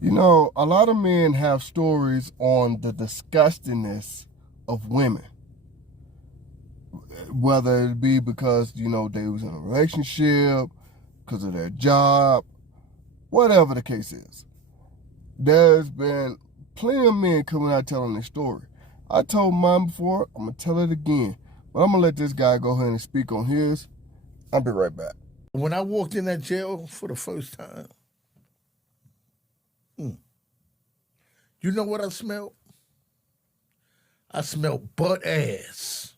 You know, a lot of men have stories on the disgustingness of women. Whether it be because, they was in a relationship, because of their job, whatever the case is. There's been plenty of men coming out telling their story. I told mine before, I'm going to tell it again. But I'm going to let this guy go ahead and speak on his. I'll be right back. When I walked in that jail for the first time, you know what I smelled? I smelled butt ass.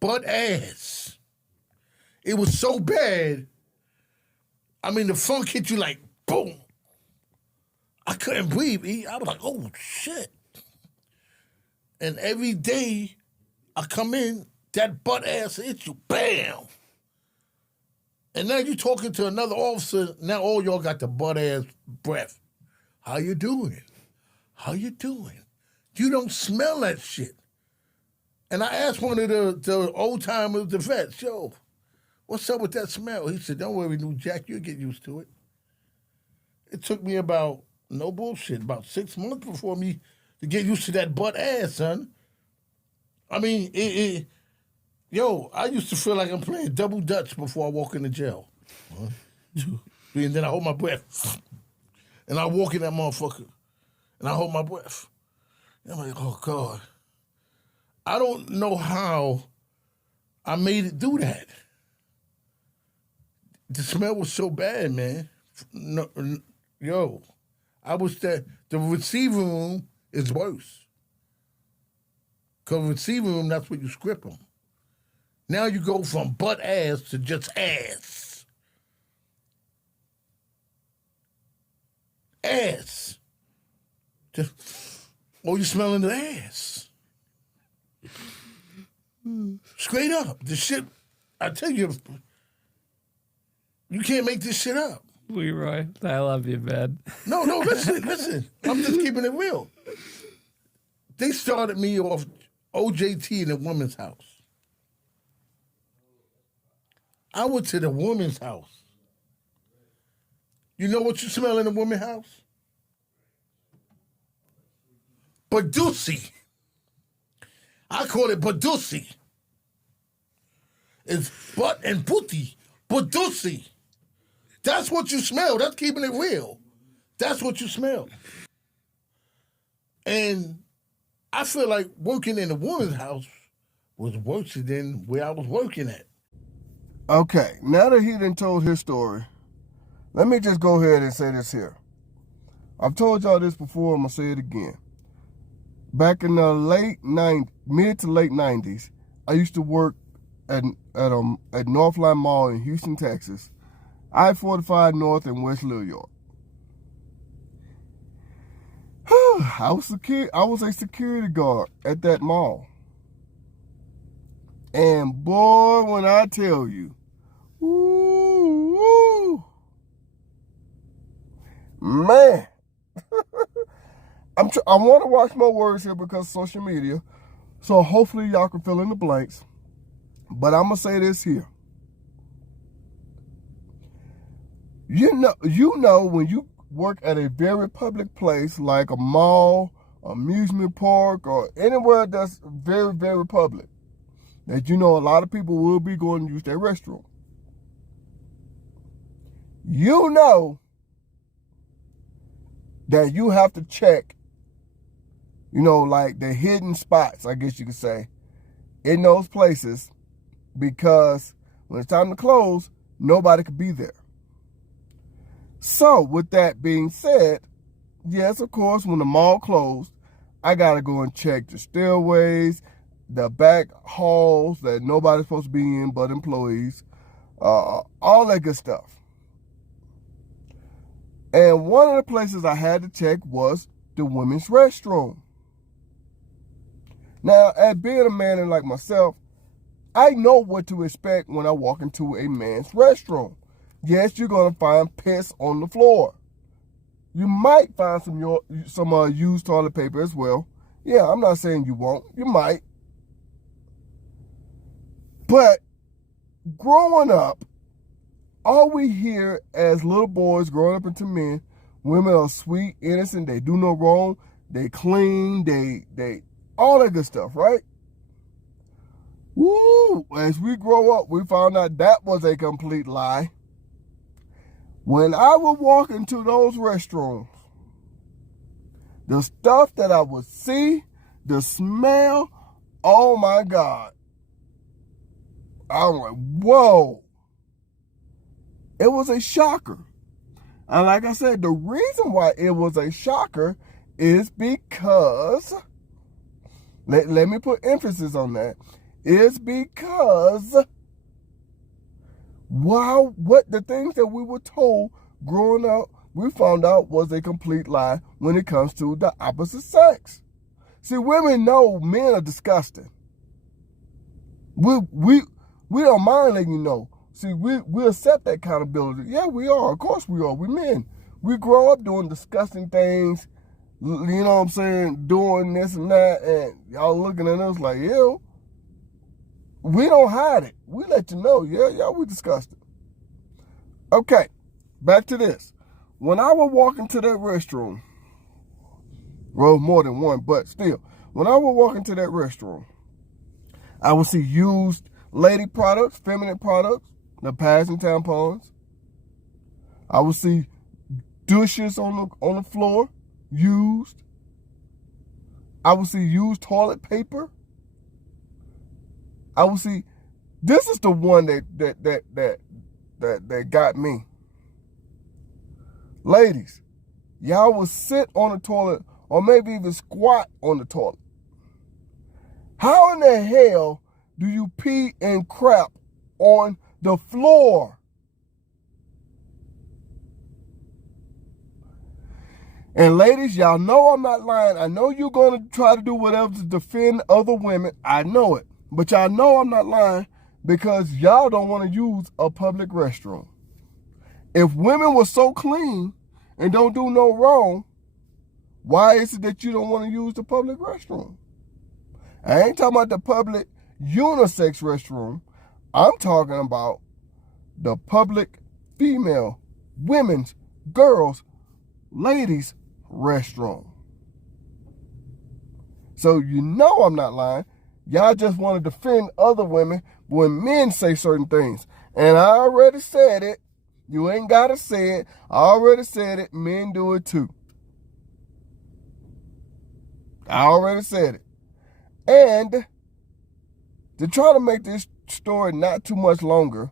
Butt ass. It was so bad. I mean, the funk hit you like, boom. I couldn't breathe. I was like, oh, shit. And every day I come in, that butt ass hits you, bam. And now you talking to another officer, now all y'all got the butt ass breath. How you doing? How you doing? You don't smell that shit. And I asked one of the old timers, the vets, yo, what's up with that smell? He said, don't worry, new Jack, you'll get used to it. It took me about, no bullshit, about 6 months before me to get used to that butt ass, son. I mean, I used to feel like I'm playing double dutch before I walk into jail. 1, 2, 3, and then I hold my breath. And I walk in that motherfucker, and I hold my breath. And I'm like, oh, God. I don't know how I made it do that. The smell was so bad, man. No, I was the receiving room is worse. Because receiving room, that's where you script them. Now you go from butt ass to just ass. Ass. Just, you smelling the ass. Straight up. The shit, I tell you, you can't make this shit up. Leroy, I love you, man. No, listen. I'm just keeping it real. They started me off OJT in a woman's house. I went to the woman's house. You know what you smell in a woman's house? Badusi. I call it badusi. It's butt and booty. Badusi. That's what you smell. That's keeping it real. That's what you smell. And I feel like working in a woman's house was worse than where I was working at. Okay, now that he done told his story, let me just go ahead and say this here. I've told y'all this before, I'm going to say it again. Back in the mid to late 90s, I used to work at Northline Mall in Houston, Texas, I-45 North in West Little York. I was a security guard at that mall. And boy, when I tell you, woo, man, I want to watch my words here because of social media. So hopefully y'all can fill in the blanks. But I'm going to say this here. You know when you work at a very public place like a mall, amusement park, or anywhere that's very, very public, that a lot of people will be going to use their restroom. You know that you have to check, like the hidden spots, I guess you could say, in those places, because when it's time to close, nobody could be there. So, with that being said, yes, of course, when the mall closed, I got to go and check the stairways, the back halls that nobody's supposed to be in but employees, all that good stuff. And one of the places I had to check was the women's restroom. Now, as being a man and like myself, I know what to expect when I walk into a man's restroom. Yes, you're going to find piss on the floor. You might find some used toilet paper as well. Yeah, I'm not saying you won't. You might. But growing up, all we hear as little boys growing up into men, women are sweet, innocent, they do no wrong, they clean, they all that good stuff, right? Woo! As we grow up, we found out that was a complete lie. When I would walk into those restrooms, the stuff that I would see, the smell, oh my God. I'm like, whoa. It was a shocker. And like I said, the reason why it was a shocker is because, let me put emphasis on that, is because what the things that we were told growing up, we found out was a complete lie when it comes to the opposite sex. See, women know men are disgusting. We don't mind letting you know. See, we accept that accountability. Yeah, we are. Of course we are. We men. We grow up doing disgusting things, you know what I'm saying, doing this and that, and y'all looking at us like, ew. We don't hide it. We let you know, yeah, we disgusting. Okay, back to this. When I would walk into that restroom, well, more than one, but still, when I would walk into that restroom, I would see used lady products, feminine products, the pads and tampons. I would see douches on the floor, used. I would see used toilet paper. I would see. This is the one that got me. Ladies, y'all will sit on the toilet or maybe even squat on the toilet. How in the hell do you pee and crap on the floor? And ladies, y'all know I'm not lying. I know you're going to try to do whatever to defend other women. I know it. But y'all know I'm not lying because y'all don't want to use a public restroom. If women were so clean and don't do no wrong, why is it that you don't want to use the public restroom? I ain't talking about the public unisex restroom. I'm talking about the public female, women's, girls, ladies restroom. So you know I'm not lying. Y'all just want to defend other women when men say certain things. And I already said it. You ain't got to say it. I already said it. Men do it too. I already said it. And to try to make this story not too much longer,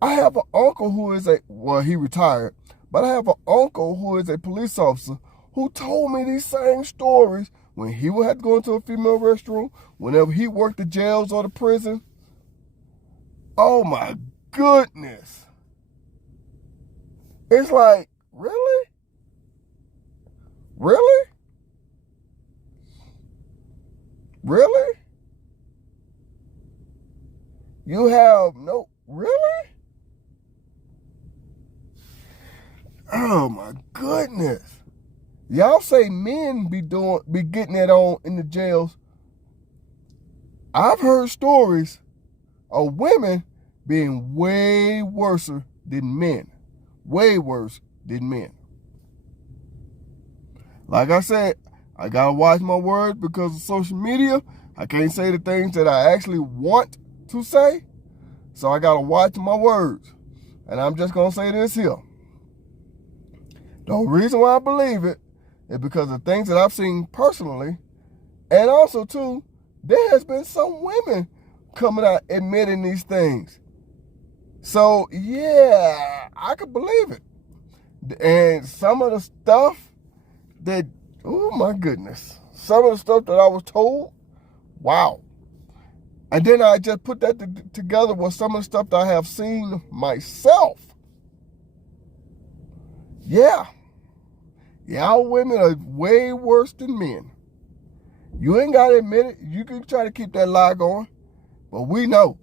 I have an uncle who is he retired, but I have an uncle who is a police officer who told me these same stories when he would have to go into a female restroom, whenever he worked the jails or the prison. Oh my goodness. It's like, really? Really? Really? You have no, really? Oh my goodness. Y'all say men be getting it on in the jails. I've heard stories of women being way worse than men. Way worse than men. Like I said, I gotta watch my words because of social media. I can't say the things that I actually want to say. So I gotta watch my words. And I'm just gonna say this here. The reason why I believe it is because of things that I've seen personally. And also too, there has been some women coming out admitting these things. So yeah, I could believe it. And some of the stuff that, oh my goodness, some of the stuff that I was told, wow. And then I just put that together with some of the stuff that I have seen myself. Yeah. Y'all women are way worse than men. You ain't got to admit it. You can try to keep that lie going, but we know.